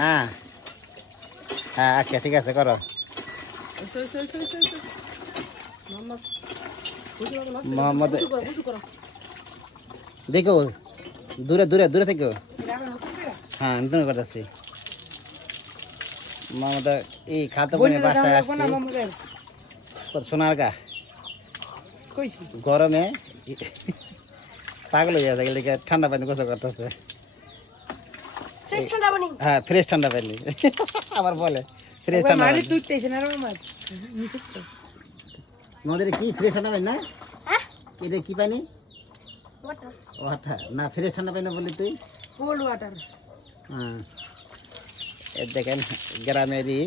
না হ্যাঁ আচ্ছা ঠিক আছে করো মোহাম্মদ দেখো দূরে দূরে দূরে থেকো হ্যাঁ আমি তো করতেছি মোহাম্মদ এই খাতো বোনের বাসায় আসছি সোনার গা গরমে পাগল হয়ে যাচ্ছে ঠান্ডা পানি গোসল করতেছে হ্যাঁ ফ্রেশ ঠান্ডা পানি আবার বলে ফ্রেশ ঠান্ডা নদীর কি ফ্রেশ ঠান্ডা পানি না এটা কি পানি ওয়াটার না ফ্রেশ ঠান্ডা পানি না বললি তুই কোল্ড ওয়াটার হ্যাঁ দেখেন গ্রামেরই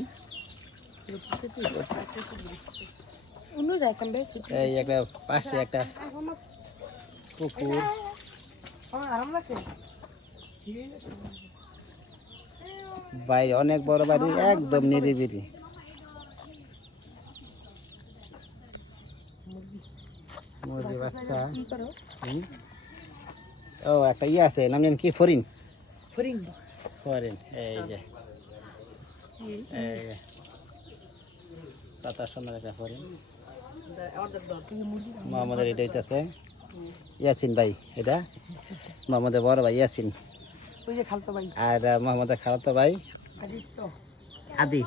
এই একটা পাশে একটা পুকুর বাড়ি অনেক বড় বাড়ি একদম নিরিবিলি মুরগি বাচ্চা ও একটা ইয়ে আছে নাম জানি কি ফরিন ফরিন ফরিন এই যে পাতা সুন্দর একটা ফরিন মোহাম্মদের এটা হইতেছে ইয়াসিন ভাই এটা মোহাম্মদের বড় ভাই ইয়াসিন আর মোহাম্মদের খালাতো ভাই আদি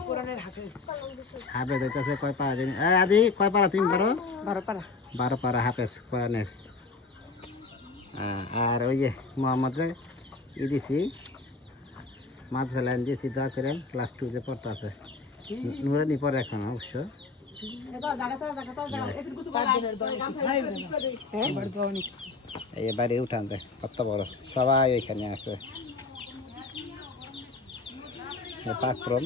হাফেজ হইতেছে কয় পারা দিন আদি কয় পারা তুমি পারো 12 পারা হাফেজ কোরআনের আর ওই যে মোহাম্মদের ই দিছি মাদ্রাসা লাইন দিয়েছি দোয়া করেন ক্লাস 2 তে পড়তে আছে নুরানি পরে এখন অবশ্য এই বাড়ি উঠান যায় কত বড় সবাই ওইখানে আছে পাত্রম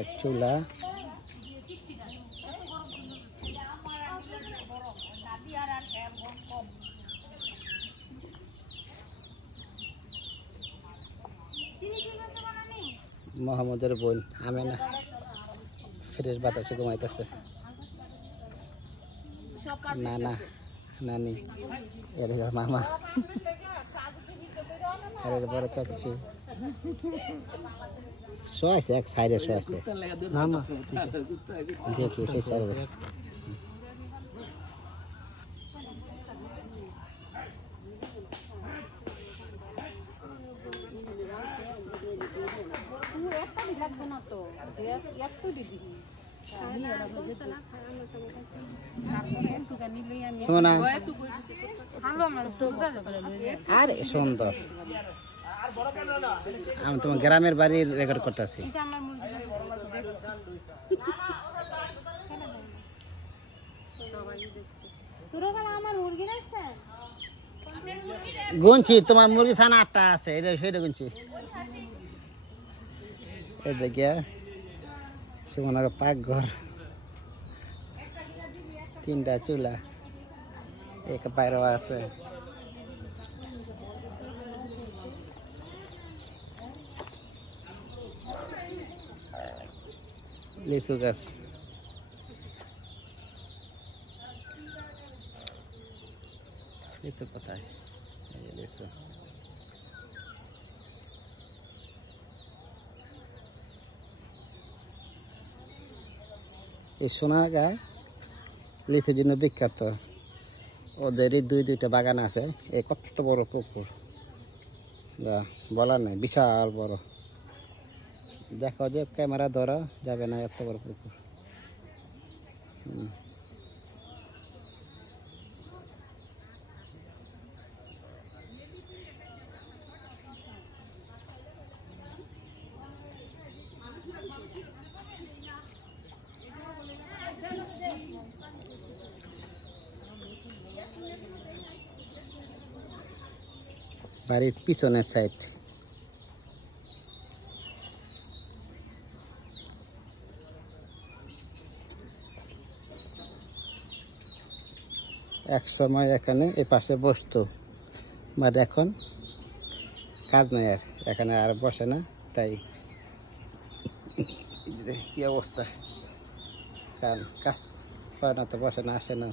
এক চুলা মোহাম্মদের বোন আমেনা ফ্রেশ বাতাসে ঘুমাইতেছে নানা নানি এর মামা এর বড় চাচ্ছি শোয়াছে এক সাইডে শোয়াছে দেখি সেই চারবে আরে সুন্দর আমি তোমার গ্রামের বাড়ি রেকর্ড করতেছি গুনছি তোমার মুরগি থানা 8টা আছে এটা সেটা গুনছি এই দেখিয়া সুমনাকে পাকঘর 3টা চুলা এক বাইরে আছে লিচু গাছ লিচু কোথায় লিচু এই সোনারগাঁ লিচুর জন্য বিখ্যাত ওদেরই 2-2টা বাগান আছে এই কত বড় পুকুর বলার নাই বিশাল বড় দেখো যে ক্যামেরা ধরা যাবে না এত বড় পুকুর বাড়ির পিছনের সাইড এক সময় এখানে এই পাশে বসতো বাট এখন কাজ নাই আর এখানে আর বসে না তাই কি অবস্থা কারণ কাজ করে না তো বসে না আসে না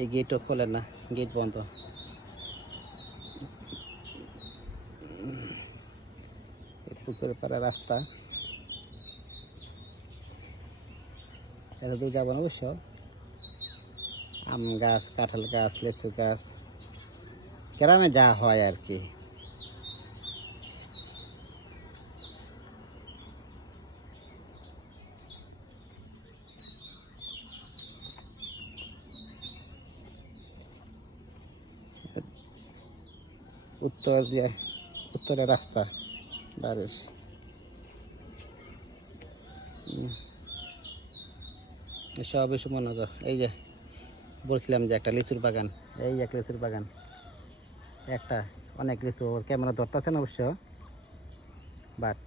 এই গেটও খোলে না গেট বন্ধ পুকুরের পাড়া রাস্তা, এটা তো যাবো না অবশ্য। আম গাছ, কাঁঠাল গাছ, লিচু গাছ, গ্রামে যা হয় আর কি। উত্তরের রাস্তা বাড়ির। সব বেশি মনোযোগ। এই যে বলছিলাম যে একটা লিচুর বাগান, এই এক লিচুর বাগান, একটা অনেক লিচু। ওর ক্যামেরা ধরতেছে না অবশ্য, বাট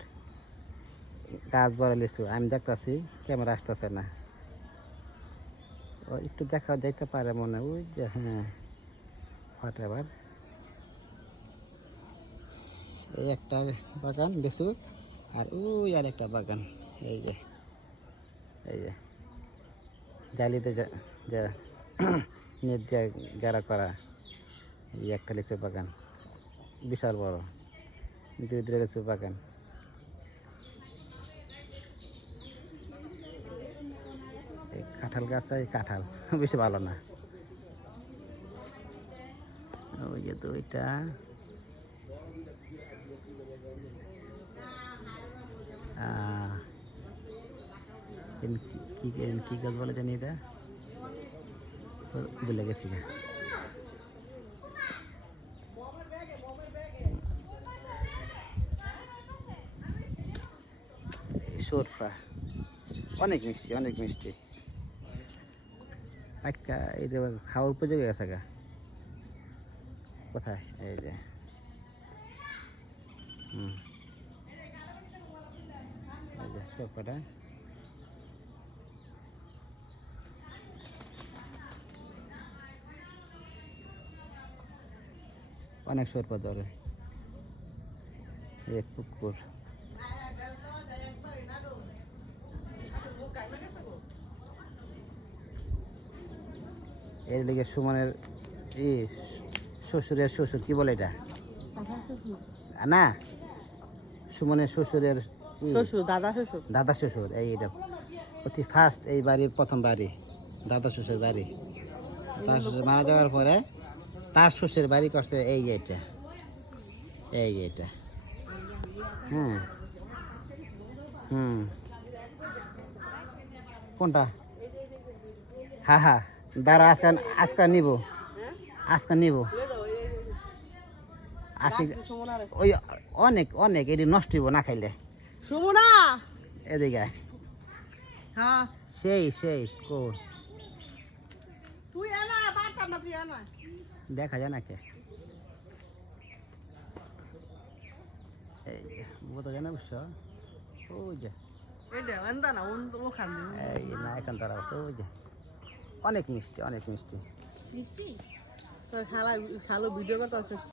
গাছ বড় লিচু। আমি দেখতেছি, ক্যামেরা আসতেছে না। ও একটু দেখা যাইতে পারে মনে, ওই যে হ্যাঁ হট এবার। এই একটা বাগান লিচু, আর ওই আর একটা বাগান। এই যে জালিতে যা নেট দিয়ে ঘেরা করা, এই একটা লিচু বাগান বিশাল বড়, দুই লিচু বাগান। এই কাঁঠাল গাছ, এই কাঁঠাল বেশি ভালো না। ওই যে দুইটা, কি গাছ বলে জানি, এটা ভুলে গেছি। সরফা অনেক মিষ্টি, অনেক মিষ্টি। একটা এই যে খাওয়ার উপযোগী আছে গা। কোথায়? এই যে এই যে সরফাটা। অনেক সরফা ধরে। এই পুকুর, এর দিকে সুমনের শ্বশুরের শ্বশুর, কি বলে এটা না, সুমনের শ্বশুরের শ্বশুর, দাদা শ্বশুর। এই এটা অতি ফার্স্ট, এই বাড়ির প্রথম বাড়ি দাদা শ্বশুর বাড়ি। তার শ্বশুর মারা যাওয়ার পরে তার শ্বশুর বাড়ি করছে এই এটা, এই এটা। কোনটা? হ্যাঁ হ্যাঁ, দাঁড়া, আজকে নিব, আজকে নিব। আসি ওই অনেক অনেক, এটি নষ্ট হইব না খাইলে। সুমনা এদিকে হ্যাঁ, সেই কোর তুই আনা বাটা না, তুই আনা, দেখা যায় না কে। এই বোঝা যায় না অবশ্য। ওই যে এটা আনতা না, ওখান এই না, এখন তারা ওই যে অনেক মিষ্টি, অনেক মিষ্টি। মিষ্টি তো খালা, খালো ভিডিও করতে